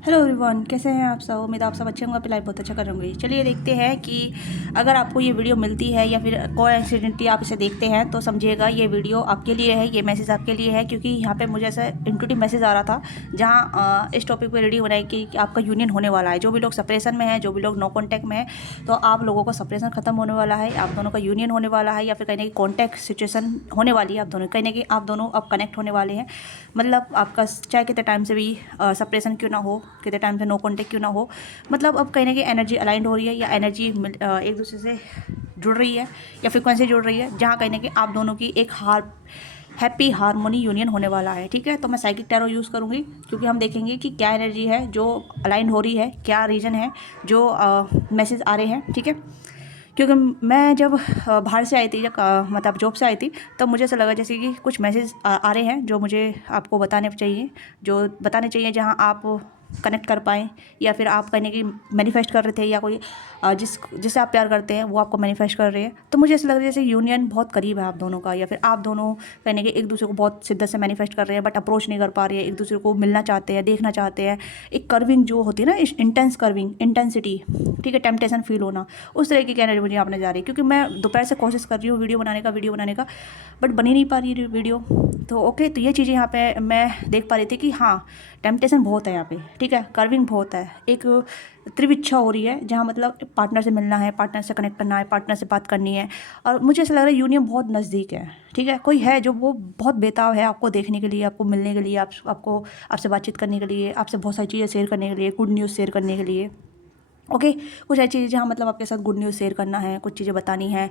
Hello everyone, कैसे हैं आप सब। उम्मीद आप सब अच्छे होंगे, अपनी लाइफ बहुत अच्छा करेंगे। चलिए देखते हैं कि अगर आपको ये वीडियो मिलती है या फिर कोइंसिडेंटली आप इसे देखते हैं तो समझिएगा ये वीडियो आपके लिए है, ये मैसेज आपके लिए है। क्योंकि यहाँ पे मुझे ऐसा इंटूटिव मैसेज आ रहा था जहाँ इस टॉपिक पे वीडियो बनाई कि आपका यूनियन होने वाला है। जो भी लोग सेपरेशन में हैं, जो भी लोग नो कॉन्टैक्ट में हैं, तो आप लोगों का सेपरेशन खत्म होने वाला है, आप दोनों का यूनियन होने वाला है, या फिर कहीं ना कहीं कॉन्टैक्ट सिचुएशन होने वाली है। आप दोनों कहीं ना कहीं आप दोनों अब कनेक्ट होने वाले हैं। मतलब आपका चाहे कितने टाइम से भी सेपरेशन क्यों ना हो, कितने टाइम से नो कॉन्टैक्ट क्यों ना हो, मतलब अब कहीं ना कहीं एनर्जी अलाइंड हो रही है, या एनर्जी एक दूसरे से जुड़ रही है, या फ्रिक्वेंसी जुड़ रही है, जहाँ कहीं ना कहीं आप दोनों की एक हैप्पी हारमोनी यूनियन होने वाला है। ठीक है, तो मैं साइकिक टैरो यूज़ करूँगी क्योंकि हम देखेंगे कि क्या एनर्जी है जो अलाइन हो रही है, क्या रीज़न है जो मैसेज आ रहे हैं। ठीक है, क्योंकि मैं जब बाहर से आई थी, जब मतलब जॉब से आई थी, तब मुझे ऐसा लगा जैसे कि कुछ मैसेज आ रहे हैं जो मुझे आपको बताने चाहिए, जहां आप कनेक्ट कर पाएँ, या फिर आप कहने की मैनिफेस्ट कर रहे थे, या कोई जिससे आप प्यार करते हैं वो आपको मैनिफेस्ट कर रहे हैं। तो मुझे ऐसा लग रहा है जैसे यूनियन बहुत करीब है आप दोनों का, या फिर आप दोनों कहने के एक दूसरे को बहुत शिद्दत से मैनिफेस्ट कर रहे हैं, बट अप्रोच नहीं कर पा रहे हैं, एक दूसरे को मिलना चाहते हैं, देखना चाहते हैं। एक कर्विंग जो होती है ना, इंटेंस कर्विंग, इंटेंसिटी, ठीक है, टेम्पटेशन फील होना, उस तरह की एनर्जी मुझे आपने जा रही है। क्योंकि मैं दोपहर से कोशिश कर रही हूँ वीडियो बनाने का, बट बन ही नहीं पा रही वीडियो। तो ओके, तो ये चीज़ें यहाँ पे मैं देख पा रही थी कि हाँ, टेम्पटेशन बहुत है यहाँ पे। ठीक है, कर्विंग बहुत है, एक त्रिविच्छा हो रही है, जहाँ मतलब पार्टनर से मिलना है, पार्टनर से कनेक्ट करना है, पार्टनर से बात करनी है। और मुझे ऐसा लग रहा है यूनियन बहुत नज़दीक है। ठीक है, कोई है जो वो बहुत बेताब है आपको देखने के लिए, आपको मिलने के लिए, आपको आपसे बातचीत करने के लिए, आपसे बहुत सारी चीज़ें शेयर करने के लिए, गुड न्यूज़ शेयर करने के लिए। ओके, कुछ ऐसी चीज़ें जहाँ मतलब आपके साथ गुड न्यूज़ शेयर करना है, कुछ चीज़ें बतानी है।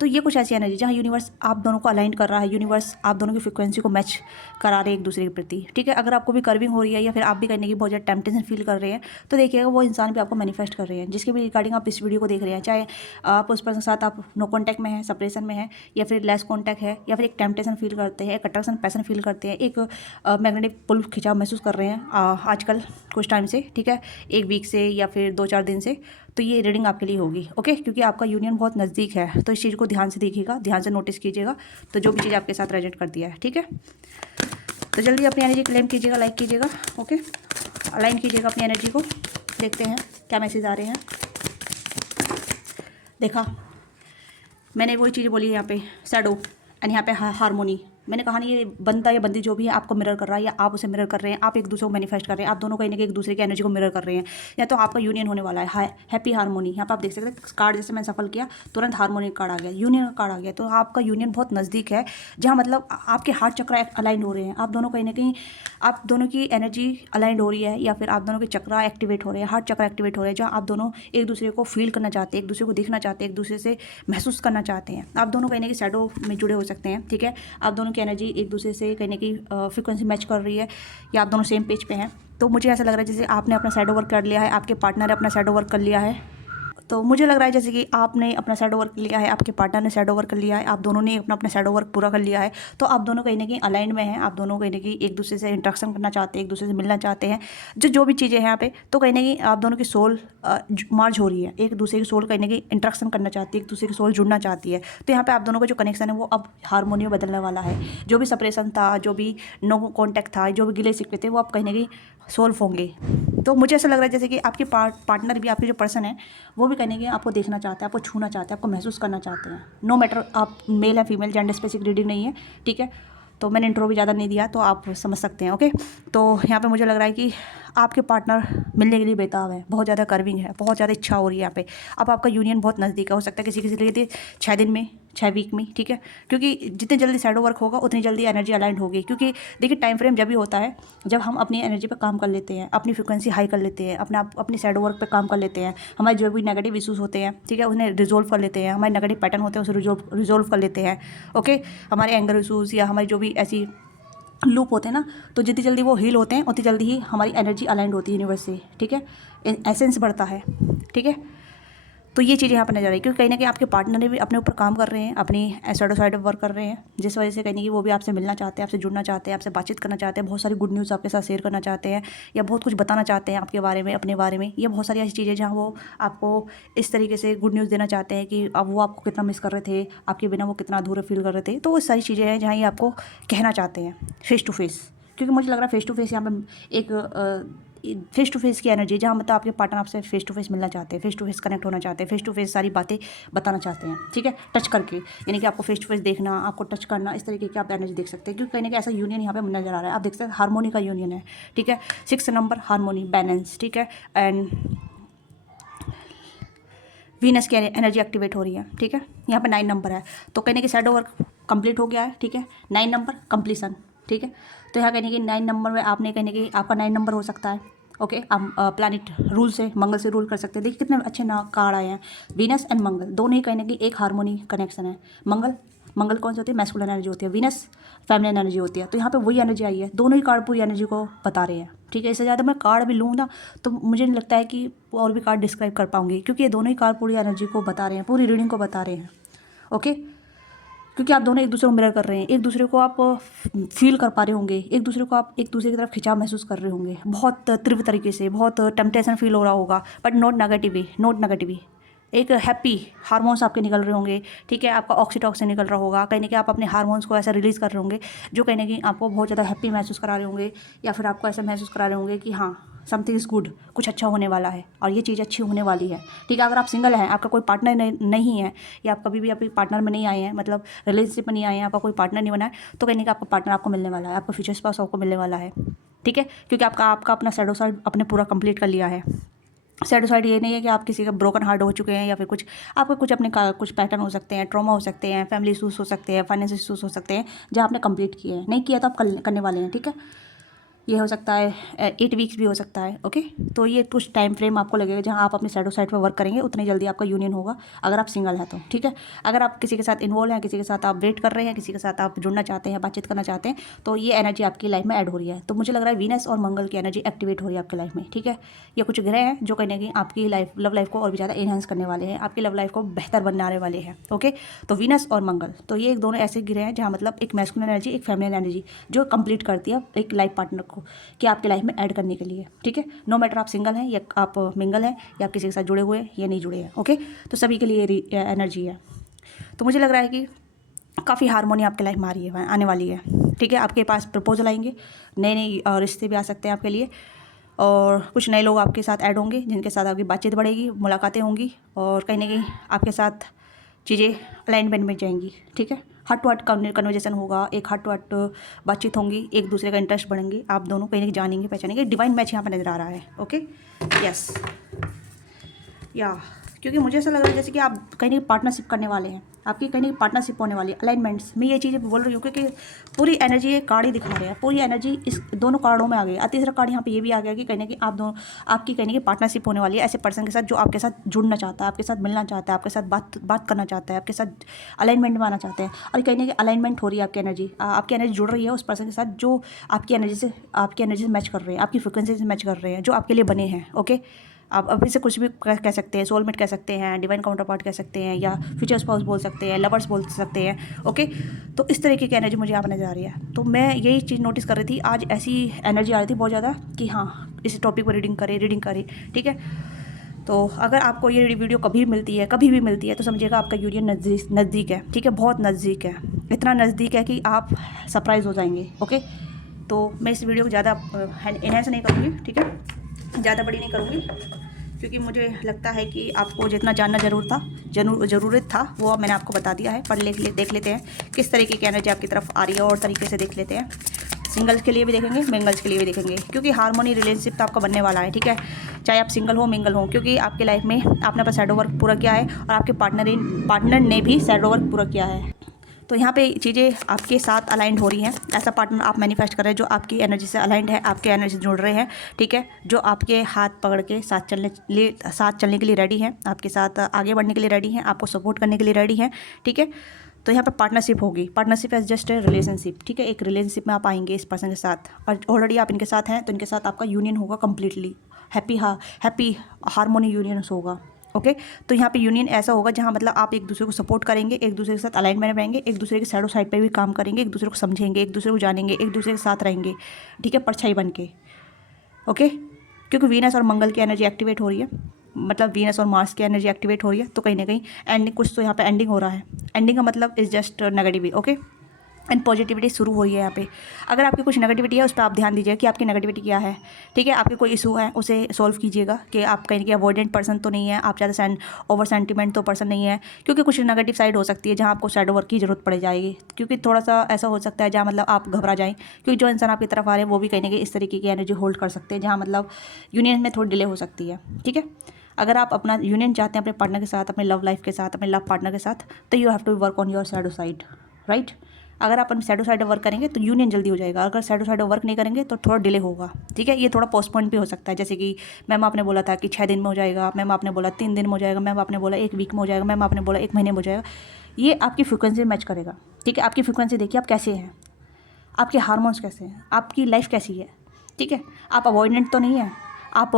तो ये कुछ ऐसी एनर्जी जहाँ यूनिवर्स आप दोनों को अलाइन कर रहा है, यूनिवर्स आप दोनों की फ्रिक्वेंसी को मैच करा रहे हैं एक दूसरे के प्रति। ठीक है, अगर आपको भी कर्विंग हो रही है, या फिर आप भी करने की बहुत ज़्यादा टेम्पटेशन फील कर रहे हैं, तो देखिएगा वो इंसान भी आपको मैनिफेस्ट कर रहे हैं, जिसके भी रिगार्डिंग आप इस वीडियो को देख रहे हैं। चाहे आप उस पर्सन के साथ आप नो कॉन्टैक्ट में हैं, सेपरेशन में है, या फिर लेस कॉन्टैक्ट है, या फिर एक टेम्पटेशन फील करते हैं, एक अट्रैक्शन पैसन फील करते हैं, एक मैग्नेटिक पुल खिंचाव महसूस कर रहे हैं आजकल कुछ टाइम से। ठीक है, एक वीक से या फिर 2-4 दिन से, तो ये रीडिंग आपके लिए होगी। ओके, क्योंकि आपका यूनियन बहुत नज़दीक है, तो इस चीज़ को ध्यान से देखिएगा, ध्यान से नोटिस कीजिएगा, तो जो भी चीज़ आपके साथ रेजोनेट करती है। ठीक है, तो जल्दी अपनी एनर्जी क्लेम कीजिएगा, लाइक कीजिएगा। ओके, अलाइन कीजिएगा अपनी एनर्जी को। देखते हैं क्या मैसेज आ रहे हैं। देखा, मैंने वही चीज़ बोली है यहाँ पे, शैडो एंड यहाँ पे हारमोनी। मैंने कहा नहीं, ये बंदा या बंदी जो भी है आपको मिरर कर रहा है, या आप उसे मिरर कर रहे हैं, आप एक दूसरे को मैनिफेस्ट कर रहे हैं, आप दोनों कहीं ना कहीं एक दूसरे की एनर्जी को मिरर कर रहे हैं, या तो आपका यूनियन होने वाला है। हैप्पी हारमोनी, यहाँ पे आप देख सकते हैं कार्ड, जैसे मैंने सफल किया तुरंत हारमोनी कार्ड आ गया, यूनियन का कार्ड आ गया। तो आपका यूनियन बहुत नज़दीक है, जहाँ मतलब आपके हार्ट चक्र अलाइन हो रहे हैं, आप दोनों कहीं ना कहीं आप दोनों की एनर्जी अलाइंड हो रही है, या फिर आप दोनों के चक्र एक्टिवेट हो रहे हैं, हार्ट चक्र एक्टिवेट हो रहे हैं, जहाँ आप दोनों एक दूसरे को फील करना चाहते हैं, एक दूसरे को देखना चाहते हैं, एक दूसरे से महसूस करना चाहते हैं। आप दोनों कहीं ना कहीं शैडो में जुड़े हो सकते हैं। ठीक है, आप दोनों की एनर्जी एक दूसरे से कहीं ना कहीं फ्रिक्वेंसी मैच कर रही है, या आप दोनों सेम पेज पे हैं। तो मुझे ऐसा लग रहा है जैसे आपने अपना शैडो वर्क कर लिया है, आपके पार्टनर ने अपना शैडो वर्क कर लिया है। तो मुझे लग रहा है जैसे कि आपने अपना शैडो वर्क लिया है, आपके पार्टनर ने शैडो वर्क कर लिया है, आप दोनों ने अपना अपना शैडो वर्क पूरा कर लिया है। तो आप दोनों कहीं ना कहीं अलाइन में हैं, आप दोनों कहीं ना कहीं एक दूसरे से इंटरेक्शन करना चाहते हैं, एक दूसरे से मिलना चाहते हैं, जो भी चीज़ें हैं यहाँ पे। तो कहीं ना कहीं आप दोनों की सोल मार्ज हो रही है, एक दूसरे की सोल कहीं ना कहीं इंटरेक्शन करना चाहती है, एक दूसरे की सोल जुड़ना चाहती है। तो यहाँ पे आप दोनों का जो कनेक्शन है वो अब हारमोनी में बदलने वाला है। जो भी सेपरेशन था, जो भी नो कॉन्टैक्ट था, जो भी गिले शिकवे थे, वो अब कहीं ना कहीं सोल्व होंगे। तो मुझे ऐसा लग रहा है जैसे कि आपके पार्टनर भी, आपके जो पर्सन है वो भी कहने के आपको देखना चाहते हैं, आपको छूना चाहते हैं, आपको महसूस करना चाहते हैं। नो मैटर आप मेल है फीमेल, जेंडर स्पेसिफिक रीडिंग नहीं है। ठीक है, तो मैंने इंट्रो भी ज़्यादा नहीं दिया, तो आप समझ सकते हैं। ओके, तो यहाँ पे मुझे लग रहा है कि आपके पार्टनर मिलने के लिए बेताब है, बहुत ज़्यादा कर्विंग है, बहुत ज़्यादा इच्छा हो रही है यहाँ पे। अब आपका यूनियन बहुत नज़दीक है, हो सकता है किसी किसी के लिए 6 दिन में, 6 वीक में। ठीक है, क्योंकि जितने जल्दी शैडो वर्क होगा उतनी जल्दी एनर्जी अलाइंड होगी। क्योंकि देखिए, टाइम फ्रेम जब भी होता है जब हम अपनी एनर्जी पर काम कर लेते हैं, अपनी फ्रिक्वेंसी हाई कर लेते हैं, अपनी शैडो वर्क पर काम कर लेते हैं, हमारे जो भी नेगेटिव इशूज़ होते हैं, ठीक है, उन्हें रिजोल्व कर लेते हैं, हमारे नेगेटिव पैटर्न होते हैं उसे रिजोल्व कर लेते हैं। ओके, हमारे एंगर इशूज़ या हमारी जो भी ऐसी लूप होते हैं ना, तो जितनी जल्दी वो हील होते हैं उतनी जल्दी ही हमारी एनर्जी अलाइंड होती है यूनिवर्स से। ठीक है, एसेंस बढ़ता है। ठीक है, तो ये चीज़ यहाँ पर नजर आई, क्योंकि कहीं ना कहीं आपके पार्टनर ने भी अपने ऊपर काम कर रहे हैं, अपनी शैडो साइड वर्क कर रहे हैं, जिस वजह से कहीं ना कहीं वो भी आपसे मिलना चाहते हैं, आपसे जुड़ना चाहते हैं, आपसे बातचीत करना चाहते हैं, बहुत सारी गुड न्यूज़ आपके साथ शेयर करना चाहते हैं, या बहुत कुछ बताना चाहते हैं आपके बारे में, अपने बारे में। ये बहुत सारी ऐसी चीज़ें जहाँ वो आपको इस तरीके से गुड न्यूज़ देना चाहते हैं कि अब वो आपको कितना मिस कर रहे थे, आपके बिना वो कितना अधूरे फील कर रहे थे। तो वो सारी चीज़ें हैं जहाँ ये आपको कहना चाहते हैं फेस टू फेस। क्योंकि मुझे लग रहा है फेस टू फेस यहाँ पर एक फेस टू फेस की एनर्जी, जहाँ मतलब आपके पार्टनर आपसे फेस टू फेस मिलना चाहते हैं, फेस टू फेस कनेक्ट होना चाहते हैं, फेस टू फेस सारी बातें बताना चाहते हैं, ठीक है, टच करके, यानी कि आपको फेस टू फेस देखना, आपको टच करना, इस तरीके की आप एनर्जी देख सकते हैं, क्योंकि कहीं ना कहीं ऐसा यूनियन यहाँ पे नजर आ रहा है। आप देख सकते हैं हारमोनी का यूनियन है, ठीक है। 6 नंबर हारमोनी, बैलेंस, ठीक है। एंड वीनस की एनर्जी एक्टिवेट हो रही है, ठीक है। यहाँ पे 9 नंबर है, तो कहने की शैडो वर्क कंप्लीट हो गया है, ठीक है। 9 नंबर कंप्लीसन, ठीक है। तो यहाँ कहने की 9 नंबर में आपने कहने की आपका 9 नंबर हो सकता है, ओके। आप प्लानिट रूल से, मंगल से रूल कर सकते हैं। देखिए कितने अच्छे ना कार्ड आए हैं, वीनस एंड मंगल दोनों ही कहने की एक हारमोनी कनेक्शन है। मंगल कौन सी होती है, मैस्कुलिन एनर्जी होती है, वीनस फेमिनिन एनर्जी होती है। तो यहाँ पे वही एनर्जी आई है, दोनों ही कार्ड पूरी एनर्जी को बता रहे हैं, ठीक है। इससे ज़्यादा मैं कार्ड भी लूँ ना तो मुझे नहीं लगता है कि और भी कार्ड डिस्क्राइब कर पाऊंगी, क्योंकि ये दोनों ही कार्ड पूरी एनर्जी को बता रहे हैं, पूरी रीडिंग को बता रहे हैं, ओके। क्योंकि आप दोनों एक दूसरे को मिरर कर रहे हैं, एक दूसरे को आप फील कर पा रहे होंगे, एक दूसरे को आप एक दूसरे की तरफ खिंचाव महसूस कर रहे होंगे, बहुत तीव्र तरीके से, बहुत टेम्पटेशन फील हो रहा होगा, but not negative, not negative. एक हैप्पी हार्मोन्स आपके निकल रहे होंगे, ठीक है। आपका ऑक्सीटॉक्सिन निकल रहा होगा, कहीं ना कहीं आप अपने हार्मोन्स को ऐसा रिलीज़ कर रहे होंगे जो कहीं ना कहीं आपको बहुत ज़्यादा हैप्पी महसूस करा रहे होंगे, या फिर आपको ऐसा महसूस करा रहे होंगे कि हाँ समथिंग इज़ गुड, कुछ अच्छा होने वाला है और ये चीज़ अच्छी होने वाली है, ठीक है। अगर आप सिंगल हैं, आपका कोई पार्टनर नहीं है, या आप कभी भी अपने पार्टनर में नहीं आए हैं, मतलब रिलेशनशिप में नहीं आए हैं, आपका कोई पार्टनर नहीं बना है, तो कहीं ना कहीं आपका पार्टनर आपको मिलने वाला है, आपका फ्यूचर स्पाउस आपको मिलने वाला है, ठीक है। क्योंकि आपका अपना शैडो साइड अपने पूरा कंप्लीट कर लिया है। सैड साइड ये नहीं है कि आप किसी का ब्रोकन हार्ट हो चुके हैं, या फिर कुछ आपके कुछ अपने कुछ पैटर्न हो सकते हैं, ट्रॉमा हो सकते हैं, फैमिली इशूज़ हो सकते हैं, फाइनेंस इशूज़ हो सकते हैं, जहाँ आपने कंप्लीट किए हैं। नहीं किया तो आप करने वाले हैं, ठीक है। ये हो सकता है 8 वीक्स भी हो सकता है, ओके। तो ये कुछ टाइम फ्रेम आपको लगेगा जहाँ आप अपने शैडो साइड पर वर्क करेंगे, उतनी जल्दी आपका यूनियन होगा, अगर आप सिंगल हैं तो, ठीक है। अगर आप किसी के साथ इन्वॉल्व हैं, किसी के साथ आप वेट कर रहे हैं, किसी के साथ आप जुड़ना चाहते हैं, बातचीत करना चाहते हैं, तो ये एनर्जी आपकी लाइफ में ऐड हो रही है। तो मुझे लग रहा है वीनस और मंगल की एनर्जी एक्टिवेट हो रही है आपकी लाइफ में, ठीक है। ये कुछ ग्रह हैं जो कहीं ना कहीं आपकी लव लाइफ को और भी ज़्यादा एनहांस करने वाले हैं, आपकी लव लाइफ को बेहतर बनाने वाले हैं, ओके। तो वीनस और मंगल, तो ये एक दोनों ऐसे ग्रह हैं जहाँ मतलब एक मैस्कुलिन एनर्जी, एक फेमिनिन एनर्जी जो कंप्लीट करती है एक लाइफ पार्टनर को, कि आपके लाइफ में ऐड करने के लिए, ठीक है। नो मैटर आप सिंगल हैं या आप मिंगल हैं, या आप किसी के साथ जुड़े हुए हैं या नहीं जुड़े हैं, ओके। तो सभी के लिए एनर्जी है। तो मुझे लग रहा है कि काफ़ी हारमोनी आपके लाइफ में आ रही है, आने वाली है, ठीक है। आपके पास प्रपोजल आएंगे, नए नए रिश्ते भी आ सकते हैं आपके लिए, और कुछ नए लोग आपके साथ ऐड होंगे जिनके साथ आपकी बातचीत बढ़ेगी, मुलाकातें होंगी, और कहीं ना कहीं आपके साथ चीज़ें अलाइनमेंट में जाएंगी, ठीक है। हार्ट टू हार्ट कन्वर्जेशन होगा, एक हार्ट टू हार्ट बातचीत होंगी, एक दूसरे का इंटरेस्ट बढ़ेंगे, आप दोनों कहीं ना कहीं जानेंगे, पहचानेंगे। डिवाइन मैच यहाँ पर नज़र आ रहा है, ओके, यस, या क्योंकि मुझे ऐसा लग रहा है जैसे कि आप कहीं ना कहीं पार्टनरशिप करने वाले हैं, आपकी कहीं ना कहीं पार्टनरशिप होने वाली है, अलाइनमेंट्स। मैं ये चीज़ें बोल रही हूँ क्योंकि पूरी एनर्जी ये कार्ड ही दिखा रहे हैं, पूरी एनर्जी इस दोनों कार्डों में आ गई। तीसरा कार्ड यहाँ पे ये भी आ गया कि कहीं ना कहीं आप दोनों, आपकी कहीं ना कहीं पार्टनरशिप होने वाली है ऐसे पर्सन के साथ जो आपके साथ जुड़ना चाहता है, आपके साथ मिलना चाहता है, आपके साथ बात करना चाहता है, आपके साथ अलाइनमेंट में आना चाहते हैं, और कहीं ना कहीं अलाइनमेंट हो रही है। आपकी एनर्जी जुड़ रही है उस पर्सन के साथ जो आपकी एनर्जी से मैच कर रहे हैं, आपकी फ्रिक्वेंसी से मैच कर रहे हैं, जो आपके लिए बने हैं, ओके। आप अभी से कुछ भी कह सकते हैं, सोलमेट कह सकते हैं, डिवाइन काउंटर पार्ट कह सकते हैं, या फ्यूचर स्पाउस बोल सकते हैं, लवर्स बोल सकते हैं, ओके। तो इस तरीके की एनर्जी मुझे यहाँ पर नजर आ रही है। तो मैं यही चीज़ नोटिस कर रही थी, आज ऐसी एनर्जी आ रही थी बहुत ज़्यादा कि हाँ इस टॉपिक पर रीडिंग करें, ठीक है। तो अगर आपको ये वीडियो कभी भी मिलती है तो समझिएगा आपका यूनियन नज़दीक है, ठीक है, बहुत नज़दीक है, इतना नज़दीक है कि आप सरप्राइज़ हो जाएंगे, ओके। तो मैं इस वीडियो को ज़्यादा एनहांस नहीं करूँगी, ठीक है, ज़्यादा बड़ी नहीं करूँगी, क्योंकि मुझे लगता है कि आपको जितना जानना ज़रूरत था वो मैंने आपको बता दिया है। देख लेते हैं किस तरीके की एनर्जी आपकी तरफ आ रही है, और तरीके से देख लेते हैं। सिंगल्स के लिए भी देखेंगे, मिंगल्स के लिए भी देखेंगे, क्योंकि हार्मोनी रिलेशनशिप तो आपका बनने वाला है, ठीक है। चाहे आप सिंगल हो मिंगल हो, क्योंकि आपके लाइफ में आपने अपना शैडो वर्क पूरा किया है, और आपके पार्टनर ने भी शैडो वर्क पूरा किया है। तो यहाँ पे चीज़ें आपके साथ अलाइंड हो रही हैं, ऐसा पार्टनर आप मैनिफेस्ट कर रहे हैं जो आपकी एनर्जी से अलाइंड है, आपके एनर्जी से जुड़ रहे हैं, ठीक है, जो आपके हाथ पकड़ के साथ चलने के लिए रेडी हैं, आपके साथ आगे बढ़ने के लिए रेडी हैं, आपको सपोर्ट करने के लिए रेडी हैं, ठीक है। तो यहाँ पर पार्टनरशिप होगी, partnership as just a relationship, ठीक है। एक रिलेशनशिप में आप आएंगे इस पर्सन के साथ, और ऑलरेडी आप इनके साथ हैं, तो इनके साथ आपका यूनियन होगा कम्प्लीटली हैप्पी हार्मोनी यूनियन होगा, ओके। तो यहाँ पे यूनियन ऐसा होगा जहाँ मतलब आप एक दूसरे को सपोर्ट करेंगे, एक दूसरे के साथ अलाइनमेंट में रहेंगे, एक दूसरे के शैडो साइड पे भी काम करेंगे, एक दूसरे को समझेंगे, एक दूसरे को जानेंगे, एक दूसरे के साथ रहेंगे, ठीक है, परछाई बन के, ओके। क्योंकि वीनस और मंगल की एनर्जी एक्टिवेट हो रही है, मतलब वीनस और मार्स की एनर्जी एक्टिवेट हो रही है, तो कहीं ना कहीं एंडिंग, कुछ तो यहाँ पे एंडिंग हो रहा है। एंडिंग का मतलब is just negative, okay. And positivity शुरू हो रही है यहाँ पे। अगर आपकी कुछ नेगेटिविटी है उस पर आप ध्यान दीजिए कि आपकी नेगेटिविटी क्या है, ठीक है। आपके कोई इशू है उसे सॉल्व कीजिएगा कि आप कहीं कि अवॉइडेंट पर्सन तो नहीं है, आप ज़्यादा ओवर सेंटिमेंट तो पर्सन नहीं है, क्योंकि कुछ नेगेटिव साइड हो सकती है जहाँ आपको शैडो वर्क की ज़रूरत पड़ जाएगी, क्योंकि थोड़ा सा ऐसा हो सकता है जहाँ मतलब आप घबरा जाएँ, क्योंकि जो इंसान आपकी तरफ आ रहे हैं वो भी कहीं ना कहीं इस तरीके की एनर्जी होल्ड कर सकते हैं जहाँ मतलब यूनियन में थोड़ी डिले हो सकती है, ठीक है। अगर आप अपना यूनियन चाहते हैं अपने पार्टनर के साथ, अपने लव लाइफ के साथ, अपने लव पार्टनर के साथ, तो you have to work on your shadow side, right. अगर आप शैडो साइड वर्क करेंगे तो यूनियन जल्दी हो जाएगा, अगर शैडो साइड वर्क नहीं करेंगे तो थोड़ा डिले होगा, ठीक है। ये थोड़ा पोस्टपोन भी हो सकता है, जैसे कि मैम आपने बोला था कि 6 दिन में हो जाएगा, मैम आपने बोला 3 दिन में हो जाएगा, मैम आपने बोला 1 वीक में हो जाएगा, मैम आपने बोला 1 महीने में हो जाएगा। ये आपकी फ्रिक्वेंसी मैच करेगा, ठीक है। आपकी फ्रिक्वेंसी देखिए आप कैसे हैं, आपके हार्मोन्स कैसे हैं, आपकी लाइफ कैसी है, ठीक है। आप अवॉइडेंट तो नहीं है, आप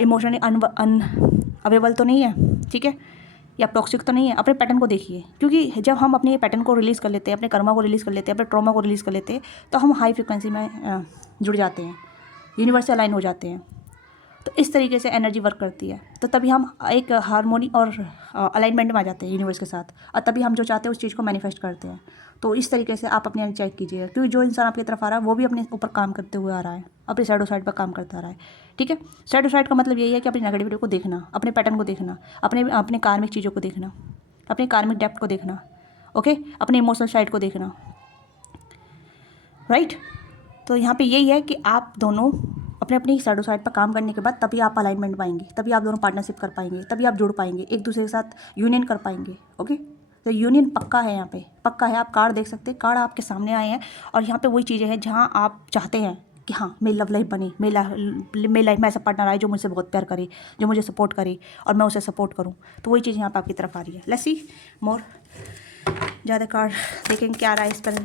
इमोशनली अनअवेलेबल तो नहीं है, ठीक है, या टॉक्सिक तो नहीं है। अपने पैटर्न को देखिए, क्योंकि जब हम अपने पैटर्न को रिलीज़ कर लेते हैं, अपने कर्मा को रिलीज़ कर लेते हैं, अपने ट्रॉमा को रिलीज़ कर लेते हैं, तो हम हाई फ्रिक्वेंसी में जुड़ जाते हैं, यूनिवर्स से अलाइन हो जाते हैं। तो इस तरीके से एनर्जी वर्क करती है, तो तभी हम एक हारमोनी और अलाइनमेंट में आ जाते हैं यूनिवर्स के साथ, और तभी हम जो चाहते हैं उस चीज़ को मैनिफेस्ट करते हैं। तो इस तरीके से आप अपनी एनर्जी चेक कीजिएगा, क्योंकि जो इंसान आपकी तरफ आ रहा है वो भी अपने ऊपर काम करते हुए आ रहा है, अपने शैडो साइड पर काम करता आ रहा है, ठीक है। शैडो साइड का मतलब यही है कि अपनी नेगेटिविटी को देखना, अपने पैटर्न को देखना, अपने कार्मिक चीज़ों को देखना, अपने कार्मिक डेप्थ को देखना, ओके, अपने इमोशनल साइड को देखना, राइट। तो यहाँ पे यही है कि आप दोनों अपने अपनी शैडो साइड पर काम करने के बाद तभी आप अलाइनमेंट पाएंगे, तभी आप दोनों पार्टनरशिप कर पाएंगे, तभी आप जुड़ पाएंगे, एक दूसरे के साथ यूनियन कर पाएंगे, ओके। तो यूनियन पक्का है, यहाँ पे पक्का है। आप कार्ड देख सकते हैं, कार्ड आपके सामने आए हैं, और यहाँ पे वही चीज़ें हैं जहाँ आप चाहते हैं कि हाँ मेरी लव लाइफ बनी, मेरी लाइफ में ऐसा पार्टनर आए जो मुझसे बहुत प्यार करे, जो मुझे सपोर्ट करे और मैं उसे सपोर्ट करूँ। तो वही चीज़ यहाँ पर आपकी तरफ आ रही है। लेट्स सी मोर, ज़्यादा कार्ड देखेंगे क्या आ रहा है इस पर।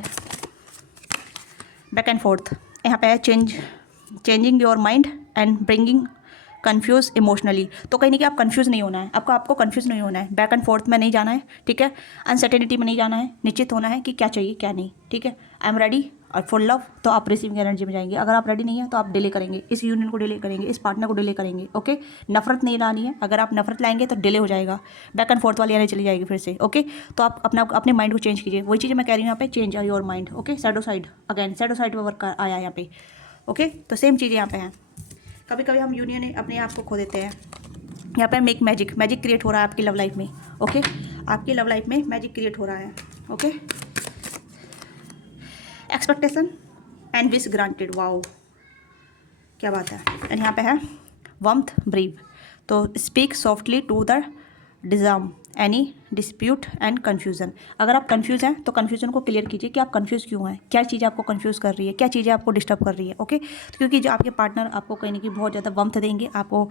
बैक एंड फोर्थ यहाँ पे है changing your mind and bringing confuse emotionally. तो कहीं नहीं कि आप कन्फ्यूज़ नहीं होना है, आपको कन्फ्यूज़ नहीं होना है, बैक एंड फोर्थ में नहीं जाना है, ठीक है। अनसर्टेनिटी में नहीं जाना है, निश्चित होना है कि क्या चाहिए क्या नहीं, ठीक है। आई एम रेडी और फुल लव, तो आप रिसीविंग एनर्जी में जाएंगे। अगर आप रेडी नहीं है तो आप डिले करेंगे, इस यूनियन को डिले करेंगे, इस पार्टनर को डिले करेंगे, ओके। नफरत नहीं लानी है, अगर आप नफरत लाएंगे तो डिले हो जाएगा, बैक एंड फोर्थ वाली एनर्जी चली जाएगी फिर से, ओके। तो आप अपने माइंड को चेंज कीजिए, वही चीज़ मैं कह रही हूँ यहाँ पे, change your mind, okay. Shadow side again, shadow side पर वर्क आया यहाँ पे, ओके। तो सेम चीज़ें यहाँ पे हैं। कभी कभी हम यूनियन अपने आप को खो देते हैं। यहाँ पे मेक मैजिक क्रिएट हो रहा है आपकी लव लाइफ में, ओके। आपकी लव लाइफ में मैजिक क्रिएट हो रहा है, okay. Expectation and wish granted, wow क्या बात है। एंड यहाँ पे है वम्थ ब्रीव, तो स्पीक सॉफ्टली टू द डिजाम एनी डिस्प्यूट एंड कन्फ्यूज़न। अगर आप कन्फ्यूज़ हैं तो कन्फ्यूजन को क्लियर कीजिए कि आप कन्फ्यूज़ क्यों हैं, क्या चीज़ें आपको कन्फ्यूज़ कर रही है, क्या चीज़ें आपको डिस्टर्ब कर रही है, ओके। तो क्योंकि जो आपके पार्टनर आपको कहीं ना कहीं बहुत ज़्यादा वम्थ देंगे, आपको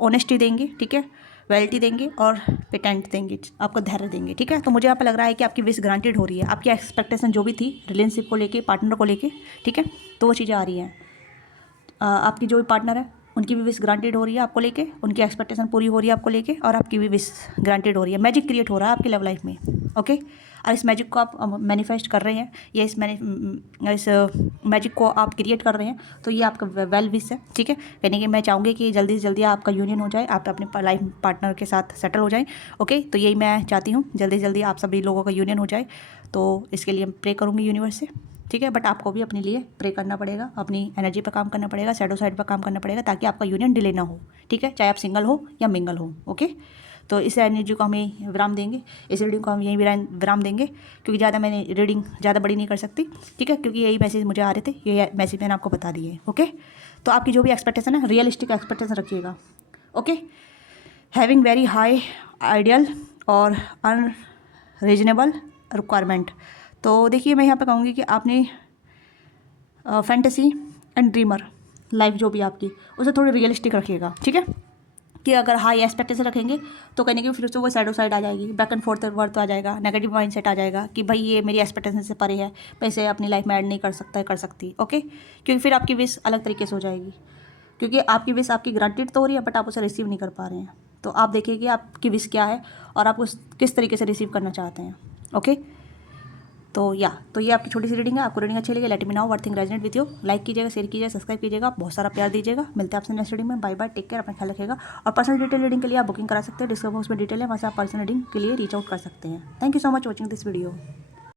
ऑनेस्टी देंगे, ठीक है, वैलिटी देंगे और पेटेंट देंगे, आपको धैर्य देंगे, ठीक है। तो मुझे यहाँ पर लग रहा है कि आपकी विश ग्रांटेड हो रही है, आपकी एक्सपेक्टेशन जो भी थी रिलेशनशिप को लेके, पार्टनर को लेके, ठीक है, तो वो चीज़ें आ रही हैं। आपकी जो भी पार्टनर है उनकी भी विश ग्रांटेड हो रही है आपको लेके, उनकी एक्सपेक्टेशन पूरी हो रही है आपको लेके, और आपकी भी विश ग्रांटेड हो रही है। मैजिक क्रिएट हो रहा है आपकी लव लाइफ में, ओके। और इस मैजिक को आप मैनिफेस्ट कर रहे हैं, या इस मैजिक को आप क्रिएट कर रहे हैं, तो ये आपका वेल विश है, ठीक है। यानी कि मैं चाहूँगी कि जल्दी से जल्दी आपका यूनियन हो जाए, आप अपने लाइफ पार्टनर के साथ सेटल हो जाएं, ओके। तो यही मैं चाहती हूँ, जल्दी से जल्दी आप सभी लोगों का यूनियन हो जाए। तो इसके लिए प्रे करूँगी यूनिवर्स से, ठीक है। बट आपको भी अपने लिए प्रे करना पड़ेगा, अपनी एनर्जी पर काम करना पड़ेगा, शैडो साइड पर काम करना पड़ेगा, ताकि आपका यूनियन डिले ना हो, ठीक है, चाहे आप सिंगल हो या मिंगल हो, ओके। तो इस एनर्जी को हम यहीं विराम देंगे, इस रीडिंग को हम यहीं विराम देंगे, क्योंकि ज़्यादा मैंने रीडिंग ज़्यादा बड़ी नहीं कर सकती, ठीक है, क्योंकि यही मैसेज मुझे आ रहे थे, ये मैसेज मैंने आपको बता दिए, ओके। तो आपकी जो भी एक्सपेक्टेशन है रियलिस्टिक एक्सपेक्टेशन रखिएगा, okay. Having very high ideal और अनरीजनेबल रिक्वायरमेंट। तो देखिए मैं यहाँ पे कहूँगी कि आपने फैंटेसी एंड ड्रीमर लाइफ जो भी आपकी, उसे थोड़ी रियलिस्टिक रखिएगा, ठीक है। कि अगर हाई एक्सपेक्टेशन रखेंगे तो कहने की फिर से वो शैडो साइड आ जाएगी, बैक एंड फोर्थ वर्थ आ जाएगा, नेगेटिव माइंडसेट आ जाएगा कि भाई ये मेरी एक्सपेक्टेशन से परे है, मैं इसे अपनी लाइफ में ऐड नहीं कर सकता, कर सकती, ओके। क्योंकि फिर आपकी विश अलग तरीके से हो जाएगी, क्योंकि आपकी विश आपकी ग्रांटेड तो हो रही है, बट आप उसे रिसीव नहीं कर पा रहे हैं। तो आप देखिए कि आपकी विश क्या है और आप उस किस तरीके से रिसीव करना चाहते हैं, ओके। तो ये आपकी छोटी सी रीडिंग है। आपको रीडिंग अच्छी लगी, let me know what thing resonate with you. Like कीजिएगा, शेयर कीजिएगा, सब्सक्राइब कीजिएगा, बहुत सारा प्यार दीजिएगा। मिलते हैं आपसे नेक्स्ट रीडिंग में। बाय बाय, टेक केयर, अपना ख्याल रखिएगा। और पर्सनल डिटेल रीडिंग के लिए आप बुकिंग करा सकते हैं, डिस्क्रिप्शन बॉक्स में डिटेल है, वहाँ से आप पर्सनल रीडिंग के लिए रीच आउट कर सकते हैं। Thank you so much watching this video.